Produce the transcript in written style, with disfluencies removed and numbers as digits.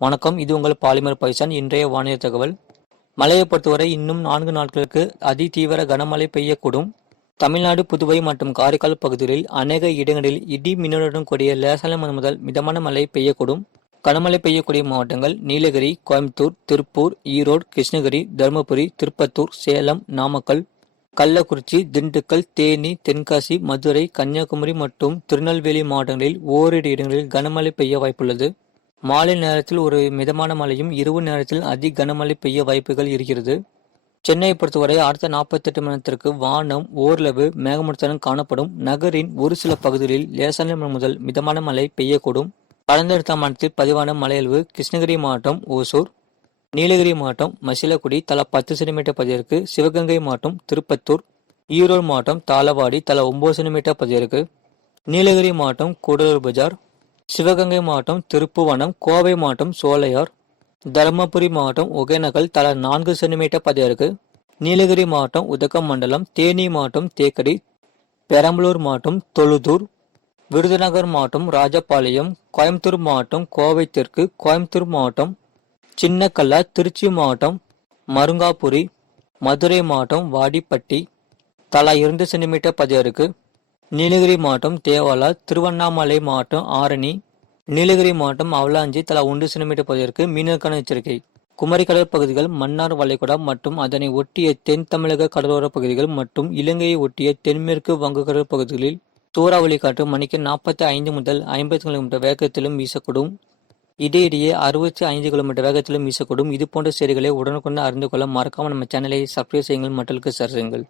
வணக்கம், இது உங்கள் பாலிமர் பைசான். இன்றைய வானிலை தகவல். மழையை பொறுத்தவரை இன்னும் 4 நாட்களுக்கு அதிதீவிர கனமழை பெய்யக்கூடும். தமிழ்நாடு, புதுவை மற்றும் காரைக்கால் பகுதிகளில் அநேக இடங்களில் இடி மின்னலுடன் கூடிய லேசான முதல் மிதமான மழை பெய்யக்கூடும். கனமழை பெய்யக்கூடிய மாவட்டங்கள் நீலகிரி, கோயம்புத்தூர், திருப்பூர், ஈரோடு, கிருஷ்ணகிரி, தருமபுரி, திருப்பத்தூர், சேலம், நாமக்கல், கள்ளக்குறிச்சி, திண்டுக்கல், தேனி, தென்காசி, மதுரை, கன்னியாகுமரி மற்றும் திருநெல்வேலி மாவட்டங்களில் ஓரிரு இடங்களில் கனமழை பெய்ய வாய்ப்புள்ளது. மாலை நேரத்தில் ஒரு மிதமான மழையும் இரவு நேரத்தில் அதிக கனமழை பெய்ய வாய்ப்புகள் இருக்கிறது. சென்னையை பொறுத்தவரை அடுத்த 48 மணி நேரத்திற்கு வானம் ஓரளவு மேகமூட்டத்துடன் காணப்படும். நகரின் ஒரு சில பகுதிகளில் லேசான முதல் மிதமான மழை பெய்யக்கூடும். கடந்த 8 மாதத்தில் பதிவான மழையளவு கிருஷ்ணகிரி மாவட்டம் ஓசூர், நீலகிரி மாவட்டம் மசிலக்குடி தலா 10 சென்டிமீட்டர் பதிவிற்கு, சிவகங்கை மாவட்டம் திருப்பத்தூர், ஈரோடு மாவட்டம் தாளவாடி தலா 9 சென்டிமீட்டர் பதிவிற்கு, நீலகிரி மாவட்டம் கூடலூர் பஜார், சிவகங்கை மாவட்டம் திருப்புவனம், கோவை மாவட்டம் சோலையார், தருமபுரி மாவட்டம் ஒகேனக்கல் தலா 4 சென்டிமீட்டர் பதிவிற்கு, நீலகிரி மாவட்டம் உதகமண்டலம், தேனி மாவட்டம் தேக்கடி, பெரம்பலூர் மாவட்டம் தொழுதூர், விருதுநகர் மாவட்டம் ராஜபாளையம், கோயம்புத்தூர் மாவட்டம் கோவை தெற்கு, கோயம்புத்தூர் மாவட்டம் சின்னக்கல்லா, திருச்சி மாவட்டம் மருங்காபுரி, மதுரை மாவட்டம் வாடிப்பட்டி தலா 2 சென்டிமீட்டர் பதிவிற்கு, நீலகிரி மாவட்டம் தேவாலா, திருவண்ணாமலை மாவட்டம் ஆரணி, நீலகிரி மாவட்டம் அவலாஞ்சி தலா 1 சென்டிமீட்டர் பதிவிற்கு மீனவருக்கான எச்சரிக்கை. குமரி கடல் பகுதிகள், மன்னார் வளைகுடா மற்றும் அதனை ஒட்டிய தென் தமிழக கடலோர பகுதிகள் மற்றும் இலங்கையை ஒட்டிய தென்மேற்கு வங்கக்கடல் பகுதிகளில் சூறாவளி காற்று மணிக்கு 45 முதல் 50 கிலோமீட்டர் வேகத்திலும் வீசக்கூடும். இடையிடையே 65 கிலோமீட்டர் வேகத்திலும் வீசக்கூடும். இது போன்ற செய்திகளை உடனுக்குடன் அறிந்து கொள்ள மறக்காமல் நம்ம சேனலை சப்ஸ்கிரைப் செய்யுங்கள், மக்களுக்கு ஷேர் செய்யுங்கள்.